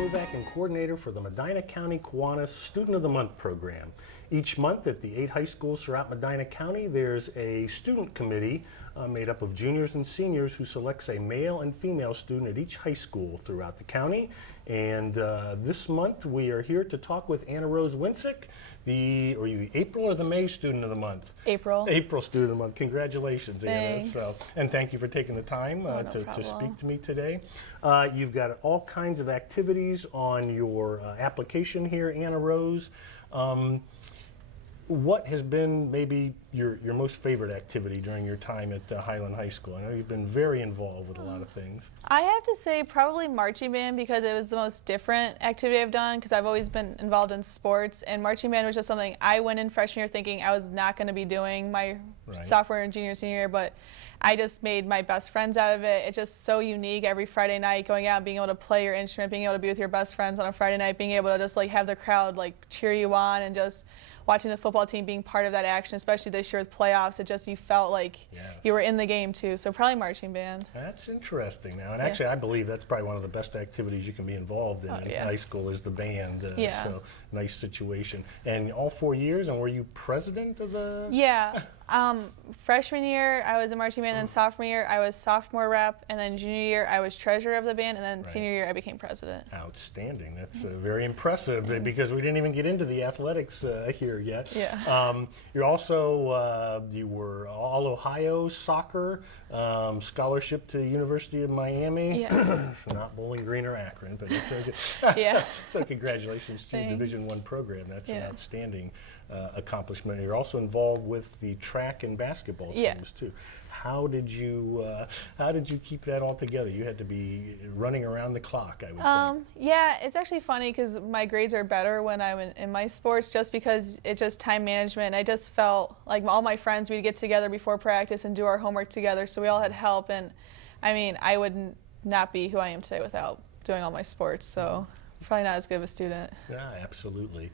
Kovac and coordinator for the Medina County Kiwanis Student of the Month program. Each month at the 8 high schools throughout Medina County, there's a student committee made up of juniors and seniors who selects a male and female student at each high school throughout the county. And this month we are here to talk with Anna Rose Wiencek, the April or the May Student of the Month? April. April Student of the Month. Congratulations, Thanks. Anna. And thank you for taking the time to speak to me today. You've got all kinds of activities on your application here, Anna Rose. What has been maybe your most favorite activity during your time at Highland High School? I know you've been very involved with a lot of things. I have to say probably marching band, because it was the most different activity I've done, because I've always been involved in sports, and marching band was just something I went in freshman year thinking I was not going to be doing my sophomore and junior senior year, but I just made my best friends out of it. It's just so unique every Friday night, going out and being able to play your instrument, being able to be with your best friends on a Friday night, being able to just like have the crowd like cheer you on, and just watching the football team being part of that action, especially this year with playoffs. It just, you felt like you were in the game too. So probably marching band. That's interesting now. And actually I believe that's probably one of the best activities you can be involved in high school is the band. So nice situation. And all 4 years, and were you president of the? Yeah. Freshman year I was in marching band, and then sophomore year I was sophomore rep, and then junior year I was treasurer of the band, and then senior year I became president. Outstanding. That's very impressive, because we didn't even get into the athletics here yet. You're also, you were All-Ohio soccer, scholarship to University of Miami. It's not Bowling Green or Akron, but it's okay. So congratulations to your Division I program. That's an outstanding accomplishment. You're also involved with the track and basketball teams too. How did you keep that all together? You had to be running around the clock, I would think. Yeah, it's actually funny because my grades are better when I'm in my sports, just because it's just time management. I just felt like all my friends, we'd get together before practice and do our homework together, so we all had help. And I mean, I would not be who I am today without doing all my sports, so probably not as good of a student. Yeah, absolutely.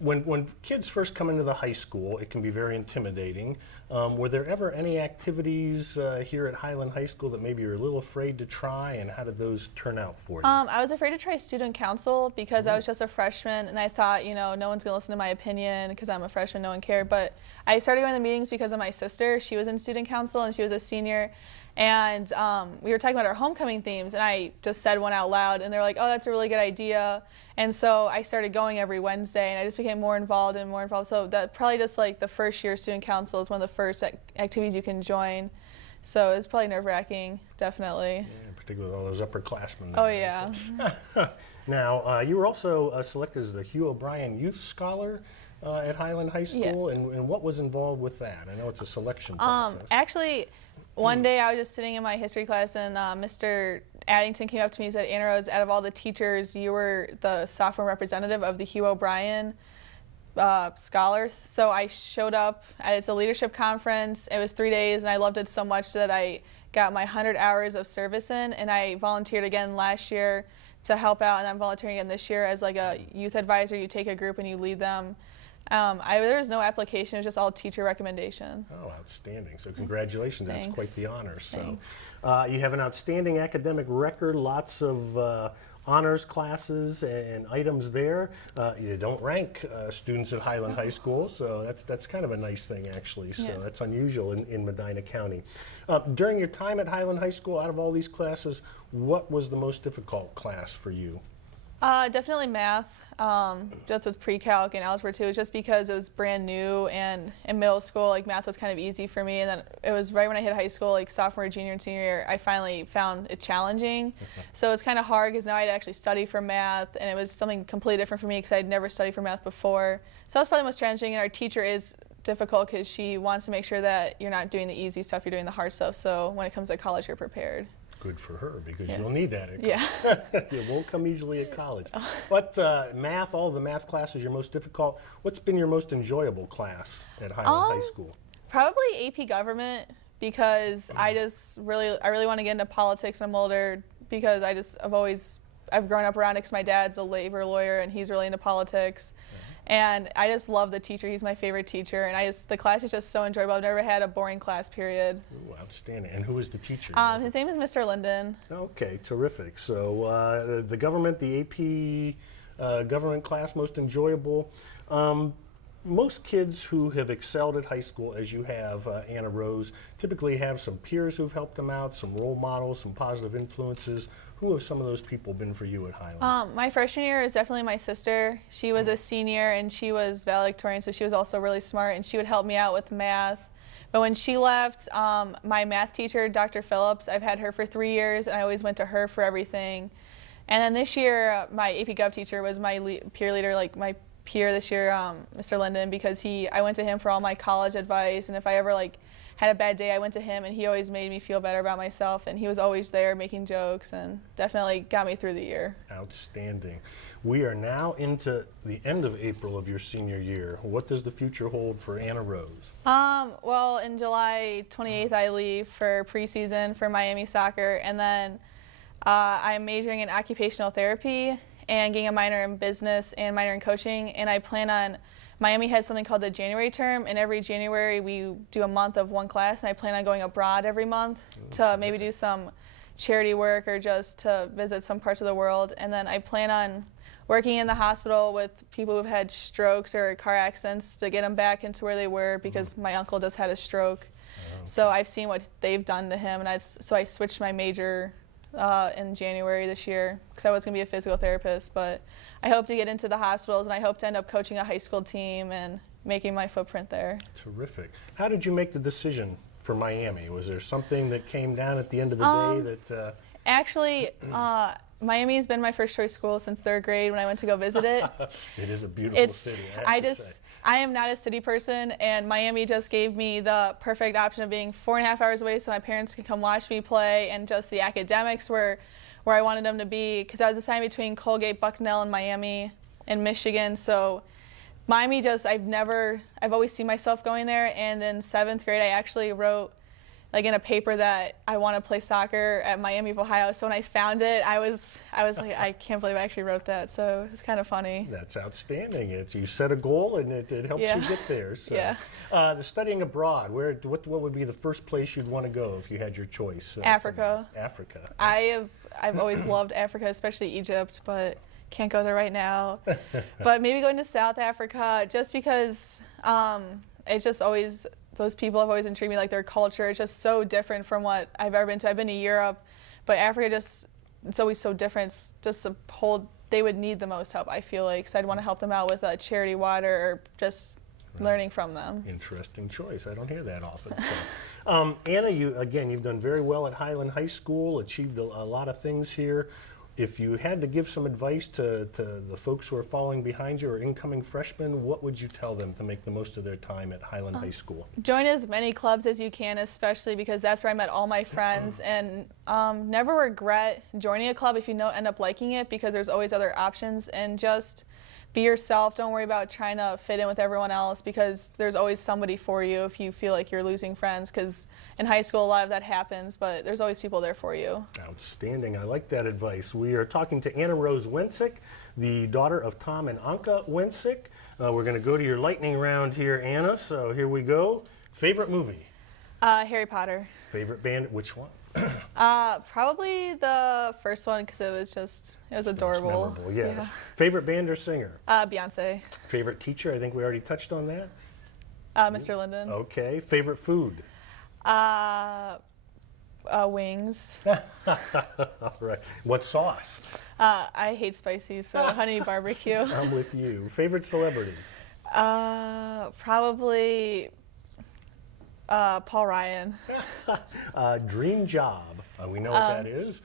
When kids first come into the high school, it can be very intimidating. Were there ever any activities here at Highland High School that maybe you're a little afraid to try, and how did those turn out for you? I was afraid to try student council because I was just a freshman, and I thought, you know, no one's going to listen to my opinion because I'm a freshman, no one cared. But I started going to the meetings because of my sister. She was in student council, and she was a senior. And we were talking about our homecoming themes, and I just said one out loud, and they're like, oh, that's a really good idea. And so I started going every Wednesday, and I just became more involved and more involved. So that probably just like the first year student council is one of the first activities you can join. So it's probably nerve-wracking, definitely. Yeah, particularly with all those upperclassmen. Oh, yeah. Now, you were also selected as the Hugh O'Brien Youth Scholar at Highland High School, and what was involved with that? I know it's a selection process. Actually, one day I was just sitting in my history class, and Mr. Addington came up to me and said, Anna Rose, out of all the teachers, you were the sophomore representative of the Hugh O'Brien Scholar. So I showed up, it's a leadership conference. It was 3 days, and I loved it so much that I got my 100 hours of service in, and I volunteered again last year to help out, and I'm volunteering again this year as like a youth advisor. You take a group and you lead them. There was no application, it was just all teacher recommendation. Oh, outstanding. So congratulations, Thanks. That's quite the honor. So you have an outstanding academic record, lots of honors classes and items there. You don't rank students at Highland High School, so that's kind of a nice thing actually. So that's unusual in Medina County. During your time at Highland High School, out of all these classes, what was the most difficult class for you? Definitely math, just with pre-calc and algebra too, just because it was brand new, and in middle school, like math was kind of easy for me, and then it was right when I hit high school, like sophomore, junior, and senior year, I finally found it challenging. So it's kind of hard because now I had to actually study for math, and it was something completely different for me because I'd never studied for math before. So that's probably the most challenging, and our teacher is difficult because she wants to make sure that you're not doing the easy stuff, you're doing the hard stuff, so when it comes to college, you're prepared. Good for her, because you'll need that at college. It won't come easily at college. But math, all the math classes, your most difficult. What's been your most enjoyable class at Highland High School? Probably AP Government, because I really want to get into politics when I'm older, because I've grown up around it because my dad's a labor lawyer and he's really into politics. And I just love the teacher. He's my favorite teacher. And the class is just so enjoyable. I've never had a boring class period. Ooh, outstanding. And who is the teacher? His name is Mr. Linden. Okay, terrific. So the government, the AP government class, most enjoyable. Most kids who have excelled at high school, as you have, Anna Rose, typically have some peers who've helped them out, some role models, some positive influences. Who have some of those people been for you at Highland? My freshman year is definitely my sister. She was a senior and she was valedictorian, so she was also really smart, and she would help me out with math. But when she left, my math teacher, Dr. Phillips, I've had her for 3 years, and I always went to her for everything. And then this year, my AP Gov teacher was my peer leader, like my peer this year, Mr. Linden, because I went to him for all my college advice, and if I ever had a bad day, I went to him, and he always made me feel better about myself, and he was always there making jokes and definitely got me through the year. Outstanding. We are now into the end of April of your senior year. What does the future hold for Anna Rose? Well, in July 28th, I leave for preseason for Miami soccer, and then I'm majoring in occupational therapy and getting a minor in business and minor in coaching, and I plan on Miami has something called the January term, and every January we do a month of one class, and I plan on going abroad every month to maybe do some charity work or just to visit some parts of the world. And then I plan on working in the hospital with people who've had strokes or car accidents to get them back into where they were, because my uncle just had a stroke. So I've seen what they've done to him, and so I switched my major in January this year because I was going to be a physical therapist, but I hope to get into the hospitals, and I hope to end up coaching a high school team and making my footprint there. Terrific. How did you make the decision for Miami? Was there something that came down at the end of the day that... Actually, Miami has been my first choice school since 3rd grade when I went to go visit it. It is a beautiful city, I am not a city person, and Miami just gave me the perfect option of being 4.5 hours away so my parents could come watch me play, and just the academics were where I wanted them to be, because I was assigned between Colgate, Bucknell, and Miami and Michigan. So Miami I've always seen myself going there, and in 7th grade I actually wrote in a paper that I want to play soccer at Miami of Ohio. So when I found it, I was like, I can't believe I actually wrote that. So it's kind of funny. That's outstanding. You set a goal, and it helps you get there. So. Yeah. The studying abroad, what would be the first place you'd want to go if you had your choice? Africa. Africa. I've always loved Africa, especially Egypt, but can't go there right now. But maybe going to South Africa, just because it's just always, those people have always intrigued me, their culture. It's just so different from what I've ever been to. I've been to Europe, but Africa it's always so different. It's just they would need the most help, I feel like. So I'd want to help them out with charity water or just learning from them. Interesting choice. I don't hear that often. So. Anna, you've done very well at Highland High School, achieved a lot of things here. If you had to give some advice to the folks who are following behind you or incoming freshmen, what would you tell them to make the most of their time at Highland High School? Join as many clubs as you can, especially because that's where I met all my friends, and never regret joining a club if you end up liking it, because there's always other options, and just be yourself. Don't worry about trying to fit in with everyone else, because there's always somebody for you if you feel like you're losing friends, because in high school a lot of that happens, but there's always people there for you. Outstanding. I like that advice. We are talking to Anna Rose Wiencek, the daughter of Tom and Anka Wiencek. We're going to go to your lightning round here, Anna, so here we go. Favorite movie? Harry Potter. Favorite band? Which one? Probably the first one, because it was adorable. Memorable, yes. Yeah. Favorite band or singer? Beyonce. Favorite teacher? I think we already touched on that. Mr. Linden. Okay. Favorite food? Wings. All right. What sauce? I hate spicy, so honey barbecue. I'm with you. Favorite celebrity? Probably Paul Ryan. Dream job. We know what that is.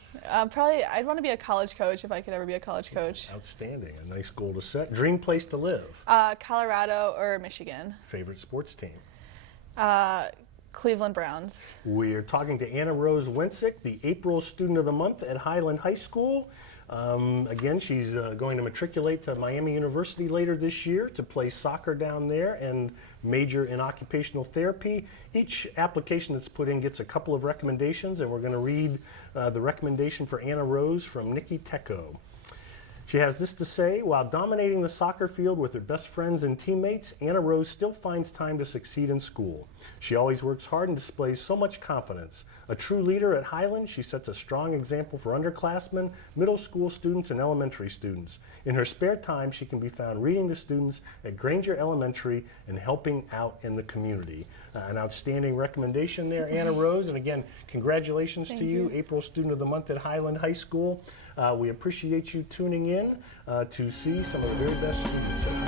Probably I'd want to be a college coach if I could ever be a college coach. Outstanding. A nice goal to set. Dream place to live? Colorado or Michigan. Favorite sports team? Cleveland Browns. We're talking to Anna Rose Wiencek, the April Student of the Month at Highland High School. Again, she's going to matriculate to Miami University later this year to play soccer down there and major in occupational therapy. Each application that's put in gets a couple of recommendations, and we're going to read the recommendation for Anna Rose from Nikki Tecco. She has this to say: while dominating the soccer field with her best friends and teammates, Anna Rose still finds time to succeed in school. She always works hard and displays so much confidence. A true leader at Highland, she sets a strong example for underclassmen, middle school students, and elementary students. In her spare time, she can be found reading to students at Granger Elementary and helping out in the community. An outstanding recommendation there, Anna Rose, and again, congratulations to you, April Student of the Month at Highland High School. We appreciate you tuning in to see some of the very best students at